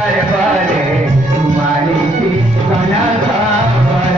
दरबारे तुम्हारी ठिकाना खबर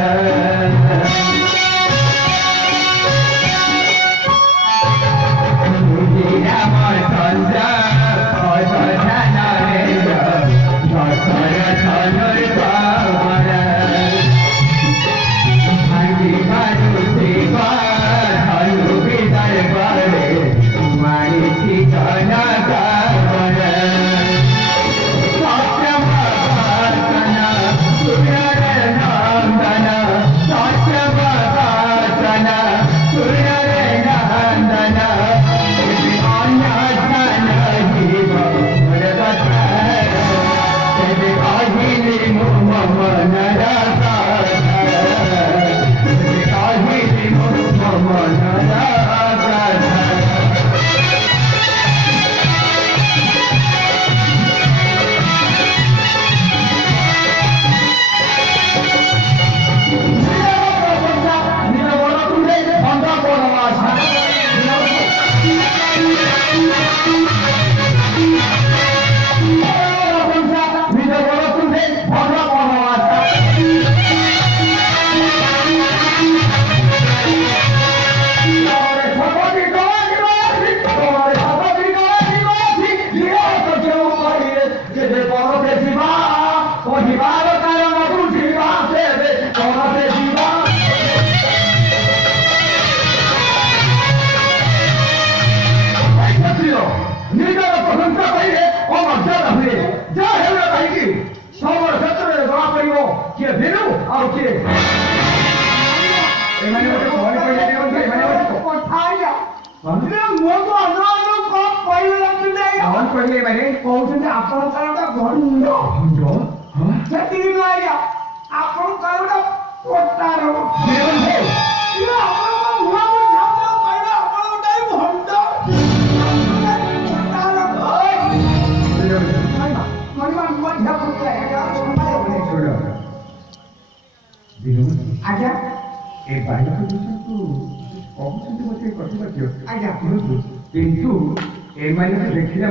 देखिला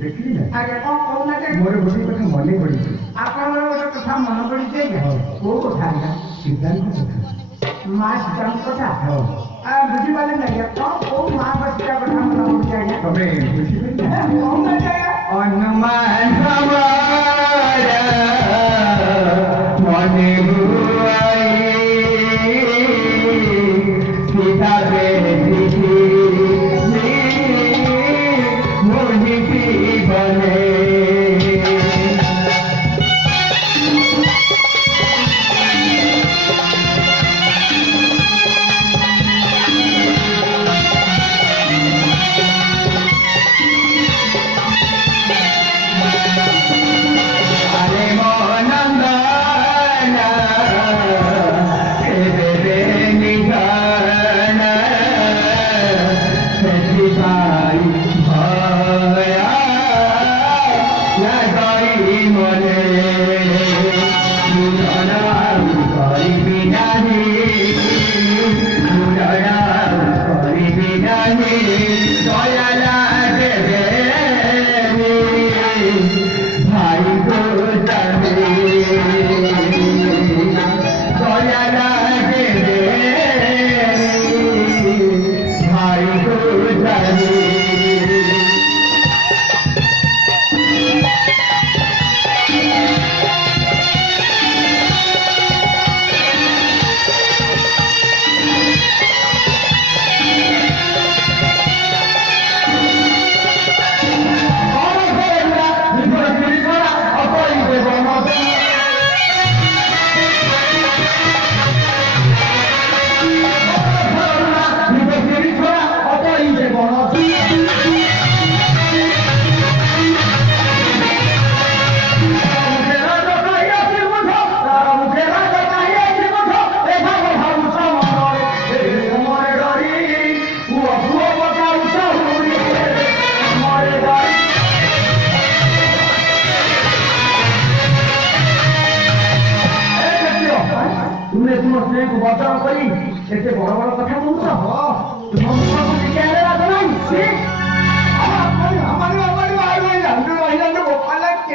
देखी ना मोर गोटे कथा मन पड़ी कथा मन पड़ी कौ कथा सिद्धांत कथा माँ सिद्धांत कथा बुझी पारे ना कौ माँ बच्चा कथा मन पड़ी तमें बुझी अनुमान मन सीता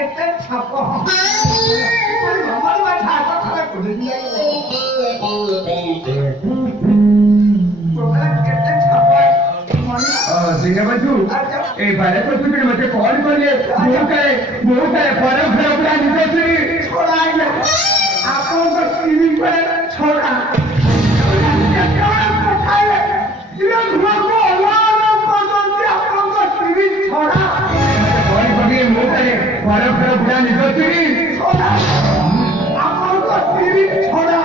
केते छाप कोई हमर बा छाप खरा कोनी प्रोग्राम केते छाप दिने बंधु ए बारे को तुझे मते कॉल कर ले वो करे परम खरा निजोत्री छोड़ा है आपको तो टीवी पर छोड़ा ये घुमा को अल्लाह को दे आपको तो टीवी छोड़ा कॉल कर वो करे परम खरा निजोत्री छोड़ा आपको तो टीवी छोड़ा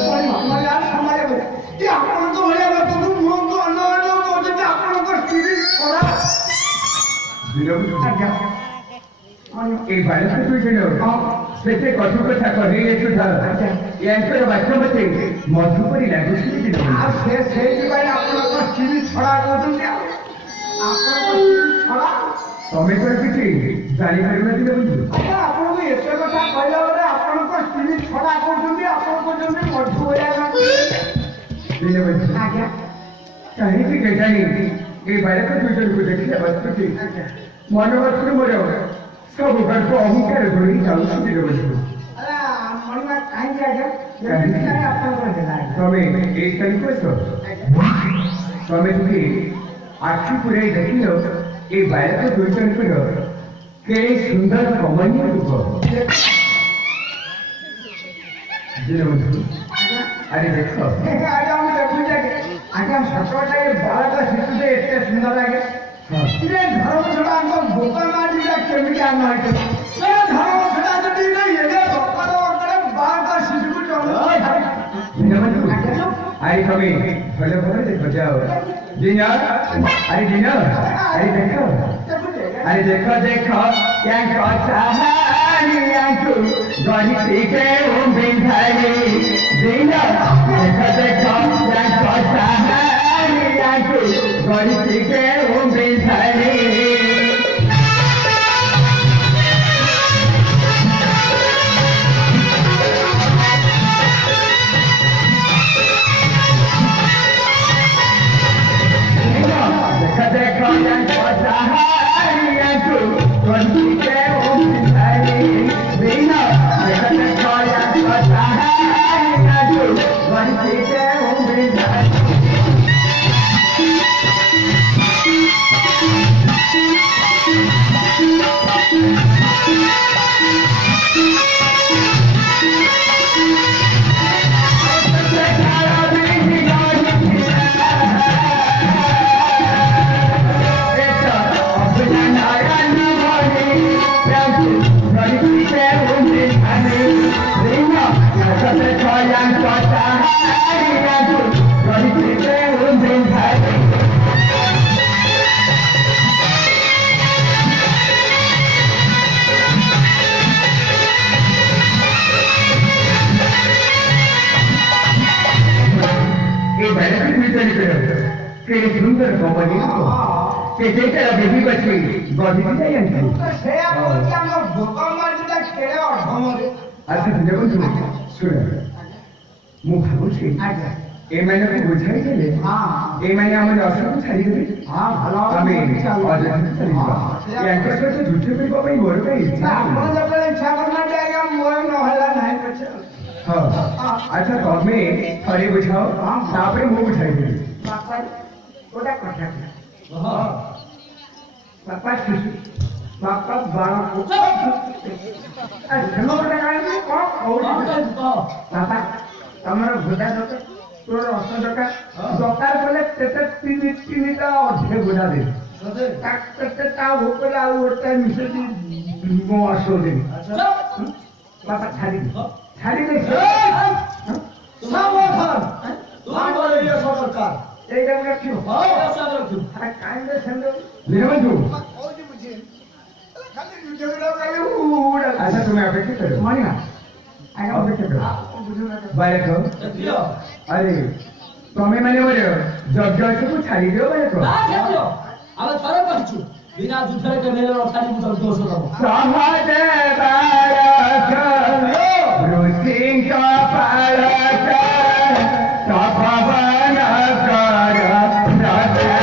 कोई हमारे यार हमारे ये आपको तो भैया तो मुंह को अल्लाह को दे आपको तो टीवी छोड़ा दिने बंधु आज्ञा ए बारे को तुझे सेते कठोर कथा कहे एठुठा यांकर वाक्यमते मधुपरी लागुଛି कि आ से भाई आपन को टीवी छोड़ा कोदन के आपन को टीवी छोड़ा तमे कर किछि जानि परिना दिने बंधु अच्छा आपन को एते कथा कहला बरे आपन को टीवी छोड़ा कोदन के आपन को जने मधु होया दिने बंधु आज्ञा कहीं कि केजानी ए बारे को तुझे को देखिया वस्तु की मनोवस्त्र मोर सब गल्प अहंकार जोड़ी जाउछि दिने बंधु अरे मनमा काहे आज्ञा ये आपन को देला तमे एक तरीको तो तमे तुके आखि पुरे देखिलो ए बारे को दुर्जन करो के सुंदर कमनीय रूप दिने बंधु अरे देखो आज्ञा हम देखु जाके आज्ञा सतोटा ये बालका शिशु से इतने सुंदर लगे इरे धर्म छड़ा को बोका मारी जा केमिका मारते ए धर्म छड़ा जदी नहीं ये बप्पा करे बालका शिशु को चलो दिने बंधु अरे तमे भले भले देखो जाओ दिना अरे दिना अरे देखो क्या कहानी यांकु गणित के ओम बिंधाई दिना देखो क्या कहानी यांकु गणित के ओम बिंधाई सुंदर कमनी के जेटा बेबी बच्ची गधी जाय अंकल तो से आपन के हम बोका मारी जा खेले अधम रे अच्छा तुझे बोल सुन मु भाबुछि आज्ञा ए मैंने को बुझाई देले हां ए मैंने हमर असर को छाड़ी देले हां भलो हमें अजय चली यांकर से झूठे पे को मोर का इच्छा आपन जब इच्छा करना जाएगा मोर न होला नहीं पछे हां अच्छा तमे थरे बुझाओ तापरे मु बुझाई देले बापा ओटा कथा हां बापा शिशु बापा बाण को धनो लगाने को और बापा तमरो गुडा दक तोर रस दका दकार बोले तेते तीन ता अधे गुडा दे ताक तेते ता ऊपर आ ओटा मिसे दी मो आसो दे अच्छा बापा छाड़ी दे सावधान तुम बोले ये सरकार এই জায়গা কি হয় সাদর কি আর কাইন্ডে সেন্ড নিরবন্ধু ওজি বুঝি খালি জগড়া গালে উড়া আচ্ছা তুমি অপেক্ষা করো মানি না আগে অপেক্ষা করো বুঝু না বাইরে কো দিও আরে তুমি মানে বলে জগজয়কে ছাড়ি দিও বাইরে কো না দিও আমি থরে করছু বিনা যুদ্ধরে কে মেলে ছাড়ি মুতো দোষ দাও সহজে বারক রুচিং কপালক তপবন কর প্রদে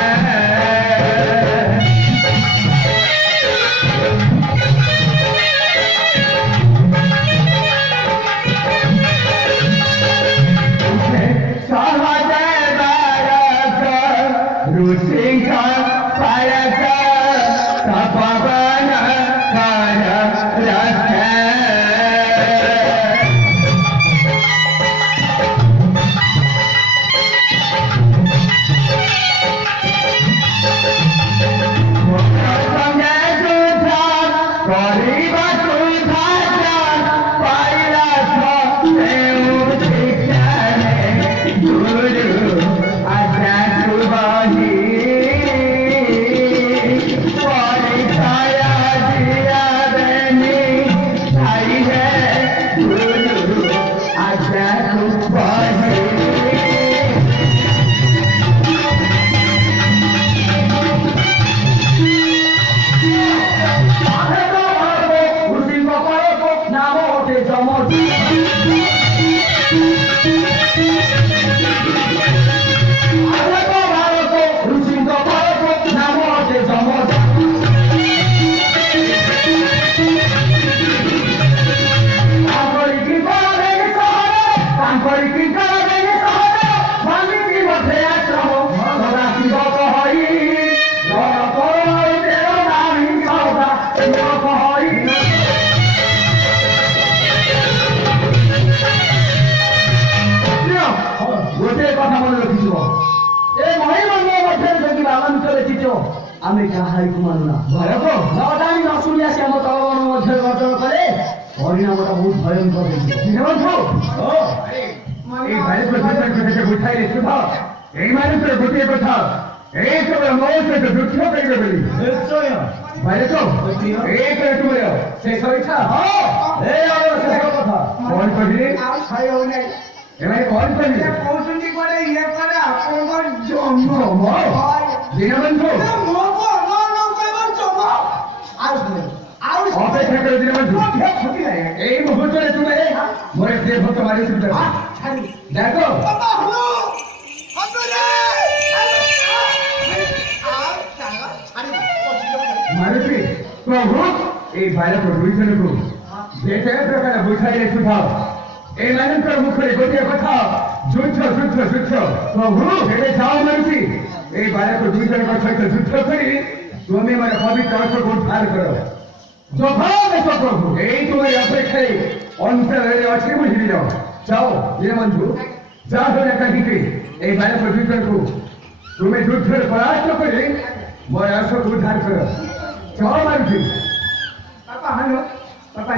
আমি কাহারিକୁ ମାନୁନା ବାଳକ ନଅଟାଣି ନ ଶୁଣି ଆସି ଆମ ତଳବନ ମଧ୍ୟରେ ଗର୍ଜନ କଲେ ପରିଣାମଟା ବହୁତ ଭୟଙ୍କର ହେଇଯିବ ଦୀନବନ୍ଧୁ এই বালক দুইজনের কথাকে বুঝাইলে শুধ এই মানুষের গোটিয়ে কথা এই কেবল ମୋ ସହିତ ଯୁଦ୍ଧ କରିବେ ବୋଲି ନିଶ୍ଚୟ ବାଳକ এই করে ତୁମର ଶେଷ ଇଚ୍ଛା ଏ ଆମର ଶେଷ କଥା କଣ କହିଲେ ଆଉ ସହି ହଉନାହିଁ ଏମାନେ କଣ କହିଲେ ସେ କହୁଛନ୍ତି କୁଆଡେ ଇଏ କୁଆଡେ ଆପଣଙ୍କ ଜମ ଦୀନବନ୍ଧୁ ଅପେକ୍ଷା କର ଦୀନବନ୍ଧୁ এই মুহূর্তে তুমি মোর দেহ ভক্ত মারি শুনতে দেখো মারুতি প্রভু এই বালক দুইজনকু যেতে প্রকার বুঝাইলে শুধ ଏମାନଙ୍କର ମୁଖରେ ଗୋଟିଏ କଥା ଯୁଦ୍ଧ ଯୁଦ୍ଧ ଯୁଦ୍ଧ ପ୍ରଭୁ ଏବେ ଯାଅ ମାରୁତି এই ବାଳକ ଦୁଇଜଣଙ୍କ ସହିତ ଯୁଦ୍ଧ କରି ତୁମେ ମୋର ପବିତ୍ର ଅସ୍ତ୍ରକୁ ଉଦ୍ଧାର କର ଯଥାଦେଶ ପ୍ରଭୁ এই তোমার অপেক্ষায় অন্তরে ଅଛି ବୁଝିଲି ଯାଅ ଯାଅ দীনবন্ধু ଯାଅ না কাহিকে এই বালক দুইজণକୁ ତୁମେ ଯୁଦ୍ଧରେ ପରାସ୍ତ କରି ମୋର ଅସ୍ତ୍ରକୁ ଉଦ୍ଧାର କର ଯାଅ ମାରୁତି ବାପା ହ୍ୟାଲୋ ବାପା